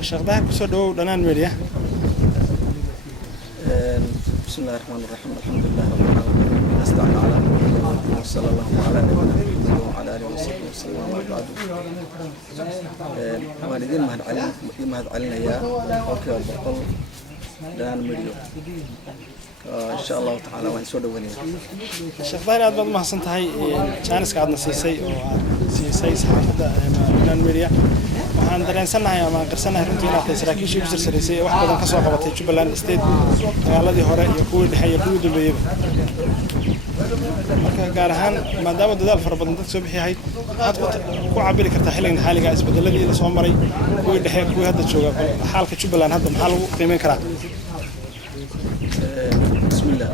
الشيخ ظاهر كسر دو دنان ميديا. بسم الله الرحمن الرحيم الحمد لله رب العالمين نستعين على وصلى الله على نبينا محمد وعلى اله وصحبه وسلم وما بعد والدين مهد علينا يا اوكي بقول دنان ميديا ان شاء الله تعالى وان سو دhowanaya الشيخ ظاهر aad baad u mahadsan tahay chance ka aadna siisay oo aad siisay saxaafadda dhanaan media waxaan dareensanahay ama qarsanahay runtii inaad saraakiishii u sirsareysay wax badan ka soo qabatay Jubaland State dagaaladii hore iyo kuwii dhexe iyo kuwii dambeeyay marka gaar ahaan maadaama dadaal fara badan dad soo bixiyay aad ku cabiri kartaa xilligan xaaliga isbedeladii la soo maray kuwii dhexe kuwii hadda jooga xaalka Jubaland hadda maxaa lagu qiimeyn karaa بسم الله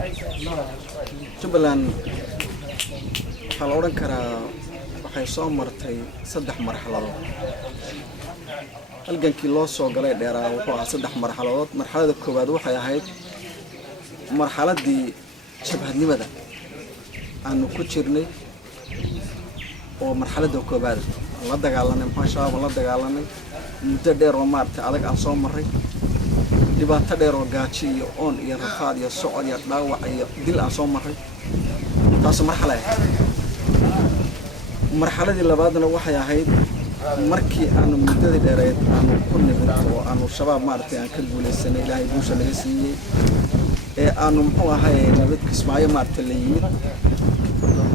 Jubaland waxaa la oran karaa waxay soo martay 3 marxaladood halgankii loo soo galay dheeraa wuxuu ahaa 3 marxaladood marxalada koowaad waxay ahayd marxaladii shabahadnimada aanu ku jirnay oo marxalada koowaad la dagaalanay shabaab la dagaalanay muddo dheer oo maartay adag aan soo maray dhibaato dheer oo gaajo iyo oon iyo rafaad iyo socod iyo dhaawac iyo dil aan soo maray taas marxaladii labaadna waxay ahayd markii aanu muddada dheereed aanu ku nimid oo aanu shabaab maartay aan ka guuleysanay ilaahay guusha naga siiyay ee aanu muxuu ahay nabad Kismaayo maartay la yimid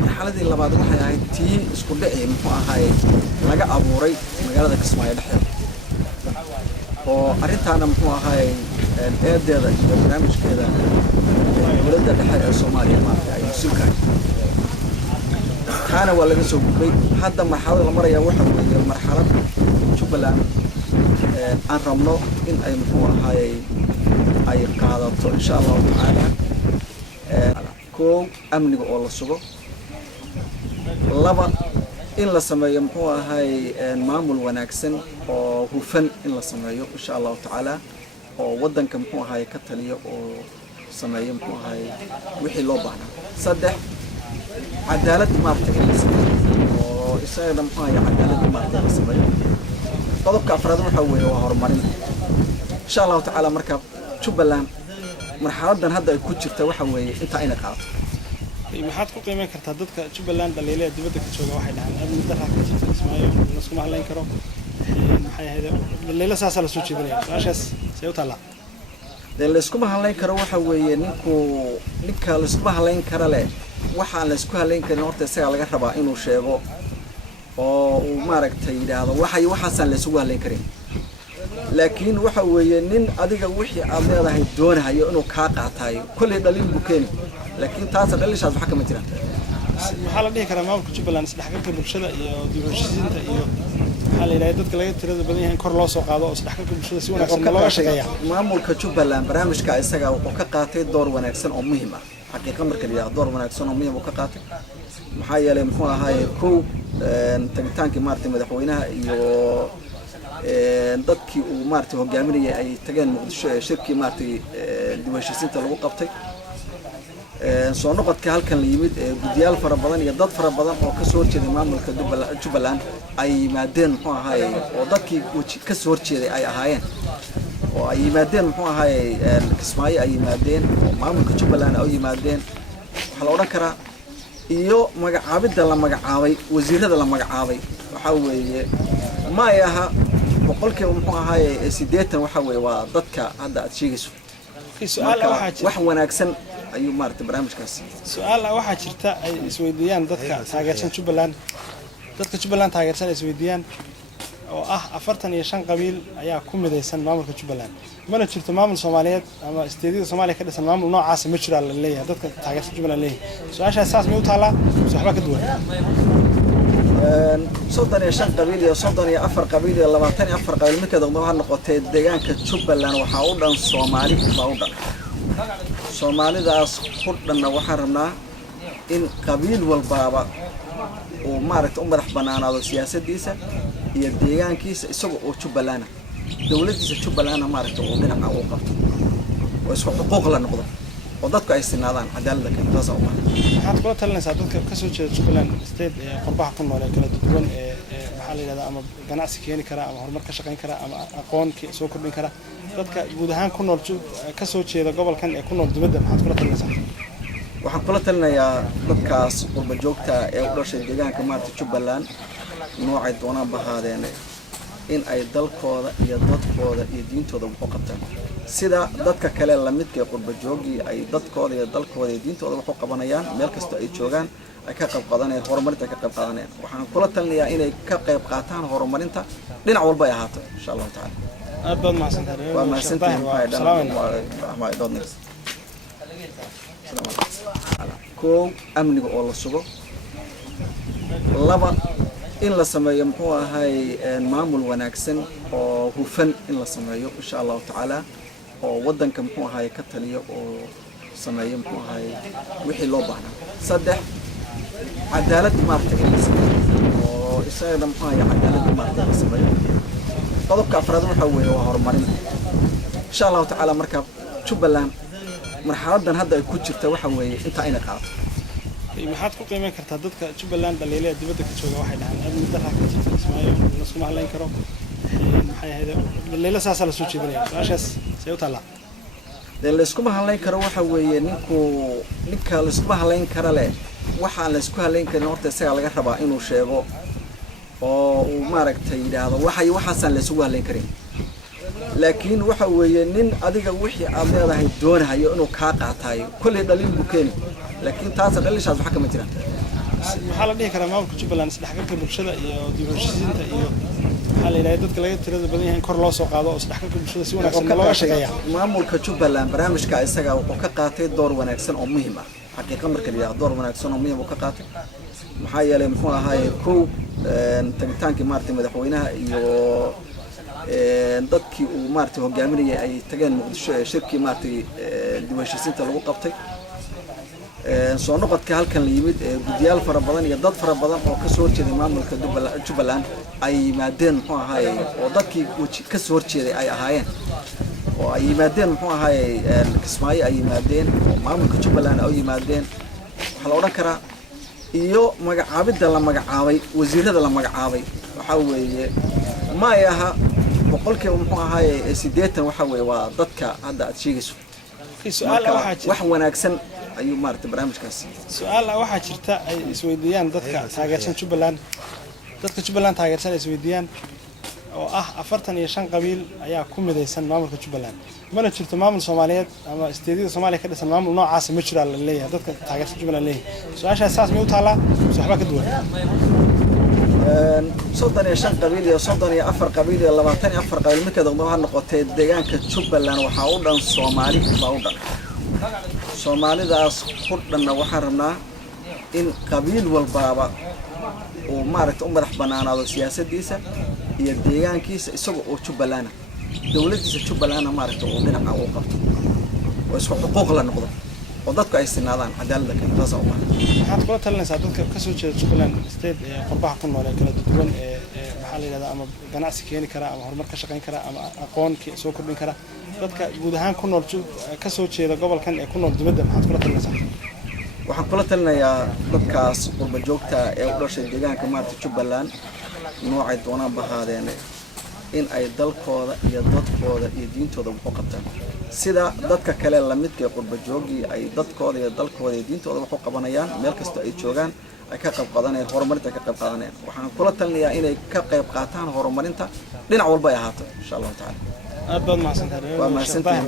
marxaladii labaad waxay ahayd tii isku dhacay muxuu ahay laga abuuray magaalada Kismaayo dhexdeeda oo arintaana muxuu ahay eedeeda iyo barnaamijkeeda dowladda dhexe ee Soomaaliya maartay ay suuqay taana waa laga soo gudbay hadda marxalada la maraya waxa weeye marxalad Jubaland aan rabno in ay muxuu ahay ay qaadato insha Allah taala koow amniga oo la sugo laba in la sameeyo muxuu ahay maamul wanaagsan oo hufan in la sameeyo insha Allah taala oo wadanka muxuu ahay ka taliyo oo sameeyo muxuu ahay wixii loo baahnaa saddex cadaalad maartay in la sameeyo oo isaga muxuu ahay cadaalad maartay la sameeyo qodobka afraad waxa weeye waa horumarin insha Allah taala marka Jubaland marxaladan hadda ay ku jirta waxa weeye inta ayna qaato maxaad ku qiimeyn kartaa dadka Jubaland dhaliilada dibadda ka jooga waxay dhahaan amni darro ka jirta Kismaayo isku ma haleyn karo maxay ahayd dhaliilada saas la soo jeedinaya su'aashaas say u talaa la isku ma haleyn karo waxa weeye ninka la isku ma haleyn kara leh waxa la isku haleyn karin horta isaga laga rabaa inuu sheego oo uu maaragtay yiraahdo waxaasan la isku haleyn karin laakiin waxa weeye nin adiga wixii aad leedahay doonayo inuu ka qaatayo kulli dhaliil bukeeni laakiin taas dhaliishaas waxa kama jiraan maxaa la dhihi karaa maamulka Jubaland isdhexgalka bulshada iyo dib-u-heshiisiinta iyo maxaa la yiraahdaa dadka laga tirada badan yahay kor loo soo qaado oo isdhexgalka bulshada si wanaagsan looga shaqeeyo maamulka Jubaland barnaamijka isaga wuxuu ka qaatay door wanaagsan oo muhiim ah xaqiiqo marka la yiraahdo door wanaagsan oo muhiim ah ka qaatay maxaa yeelay muxuu ahaay koow tagitaankii maartay madaxweynaha iyo dadkii uu maartay hogaaminayay ay tageen Muqdisho ee shirkii maartay dib-u-heshiisiinta lagu qabtay soo noqodka halkan la yimid guddiyaal fara badan iyo dad fara badan oo ka soo horjeeday maamulka Jubaland ay yimaadeen muxuu ahaay oo dadkii ka soo horjeeday ay ahaayeen oo ay yimaadeen muxuu ahaay Kismaayo ay yimaadeen oo maamulka Jubaland ay yimaadeen waxa la oran karaa iyo magacaabida la magacaabay wasiirada la magacaabay waxa weeye ma aha boqolkiiba muxuu ahaay 80 waxa weeye waa dadka hadda aad sheegayso wax wanaagsan ayuu maartay barnaamijkaas su'aal waxa jirta ay isweydiiyaan dadka taageersan Jubaland taageersan isweydiiyaan oo ah 45 qabiil ayaa ku midaysan maamulka Jubaland mana jirto maamul Soomaaliyeed ama isteediyada Soomaaliya ka dhisan maamul noocaas ma jiro la leeyahay dadka taageersan Jubaland leeyahay su'aashaas saas ma u taala waxba ka duwan soddon iyo 5 qabiil iyo 34 qabiil iyo 24 qabiil marka waxaa noqotay deegaanka Jubaland waxa u dhan Soomaali baa u dhan Soomaalidaas ku dhanna waxaan rabnaa in qabiil walbaaba oo maaragtay madax banaanaado siyaasadiisa iyo deegaankiisa isaga oo Jubaland dawladdiisa Jubaland maaragtay oo dhinaca u qabto oo isku xuquuq la noqdo oo dadku ay sinaadaan cadaaladda ka taas oo waxaad kula talinaysaa dadka ka soo jeeda Jubaland State ee qurbaha ku nool ee kala duwan ee maxaa la yidhahdaa ama ganacsi keeni kara ama horumar ka shaqayn kara ama aqoon soo kordhin kara dadka guud ahaan ku nool ka soo jeeda gobolkan ee ku nool dibadda maxaad kula talinaysaa? waxaan kula talinayaa dadkaas qurba joogta ee u dhashay deegaanka maaragtay Jubbaland noocay doonaan bahaadeen in ay dalkooda iyo dadkooda iyo diintooda wax u qabtaan sida dadka kale la midka qurba joogii ay dadkooda iyo dalkooda iyo diintooda wax u qabanayaan meel kasta ay joogaan ay ka qayb qaadanayaan horumarinta ka qayb qaadanayaan waxaan kula talinayaa inay ka qayb qaataan horumarinta dhinac walba ay ahaato insha Allah ta'ala aad baad mahadsantahay waa mahadsantahay كو أمني والله سبوا لبا إن لا سمايا محوها هاي معمول وناكسن أو فن إن لا سمايا إن شاء الله تعالى أو ودن كم محوها هاي كتلية أو سمايا محوها هاي وحي لوبانا صدق عدالة مارتك إن سمايا أو إسرائيل محوها هاي عدالة مارتك إن سمايا طلب كأفراد محوي وهرمانين إن شاء الله تعالى مركب Jubbaland marxaladan hadda ay ku jirta waxa weeye inta ayna qaato maxaad ku qiimeyn kartaa dadka Jubbaland dhaliilada dibadda ka jooga waxay dhahaan amni darra ka jirta Ismaaciil la isku mahalayn karo maxay ahayd dhaliilada saas la soo jeedinaya su'aashaas say u talaa la isku mahalayn karo waxa weeye ninka la isku mahalayn kara leh waxa la isku halayn karin horta isaga laga rabaa inuu sheego oo uu maaragtay yiraahdo waxaasan la isku halayn karin laakiin waxa weeye nin adiga wixii aad leedahay doonayo inuu ka qaatayo kulli dhaliil buu keenay laakiin taas dhaliishaas waxa kama jiraan waxa la dhihi karaa maamulka Jubbaland isdhexgalka bulshada iyo dib-u-heshiisiinta iyo waxa la yiraahdaa dadka laga tirada badan yahay in kor loo soo qaado oo isdhexgalka bulshada si wanaagsan looga shaqeeyo maamulka Jubbaland barnaamijka isaga wuxuu ka qaatay door wanaagsan oo muhiim ah xaqiiqo marka la yiraahdo door wanaagsan oo muhiim ka qaatay maxaa yeelay muxuu ahaay kow tagitaankii maartay madaxweynaha iyo dadkii uu maartay hogaaminayay ay tageen Muqdisho ee shirkii maartay dib-u-heshiisiinta lagu qabtay soo noqodka halkan la yimid guddiyaal fara badan iyo dad fara badan oo ka soo horjeeday maamulka Jubbaland ay yimaadeen muxuu ahaay oo dadkii ka soo horjeeday ay ahaayeen oo ay yimaadeen muxuu ahaay Kismaayo ay yimaadeen oo maamulka Jubbaland ay yimaadeen waxa la oran karaa iyo magacaabida la magacaabay wasiirada la magacaabay waxa weeye ma yaha boqolkiiba muxuu ahaay 80 waxa weeye waa dadka hadda aad sheegayso su'aal waxa jirta wax wanaagsan ayuu maartay barnaamijkaas su'aal waxa jirta ay isweydiiyaan dadka taageersan Jubbaland taageersan isweydiiyaan oo ah 45 qabiil ayaa ku midaysan maamulka Jubbaland mana jirto maamul Soomaaliyeed ama isteediyada Soomaaliya ka dhisan maamul noocaas ma jiro la leeyahay dadka taageersan Jubbaland leeyahay su'aashaas saas ma u taala waxba ka duwan صدّن يا شن قبيلة صدّن يا أفر قبيلة لبعتني أفر قبيلة مكذا ضمنها النقطة دجان كتشوبلان وحاودا الصومالي باودا الصومالي ده خدنا وحرمنا إن قبيل والبابا ومارت رح بنانا والسياسة ديسة هي دجان كيس يسوق وتشوبلانا دولة تشوبلانا مارت وبنا عوقبت ويسوق حقوق للنقطة وضدك أي سنادان عدالة كان رزق الله. waxaad kula talinaysaa dadka ka soo jeeda Jubbaland state ee qurbaha ku nool ee kala duwan ee maxaa la yiraahdaa ama ganacsi keeni kara ama horumar ka shaqayn kara ama aqoon soo kordhin kara dadka guud ahaan ku nool ka soo jeeda gobolkan ee ku nool dibadda maxaad kula talinaysaa? waxaan kula talinayaa dadkaas qurba joogta ee u dhashay deegaanka maartay Jubbaland noocay doonaan bahaadeen in ay dalkooda iyo dadkooda iyo diintooda wax u qabtaan sida dadka kale la midka qurba joogii ay dadkooda iyo dalkooda iyo diintooda wax u qabanayaan meel kasta ay joogaan ay ka qayb qaadanayaan horumarinta ka qayb qaadanayaan waxaan kula talinayaa inay ka qayb qaataan horumarinta dhinac walba ay ahaato insha Allah ta'ala aad baad mahadsantahay waa mahadsantahay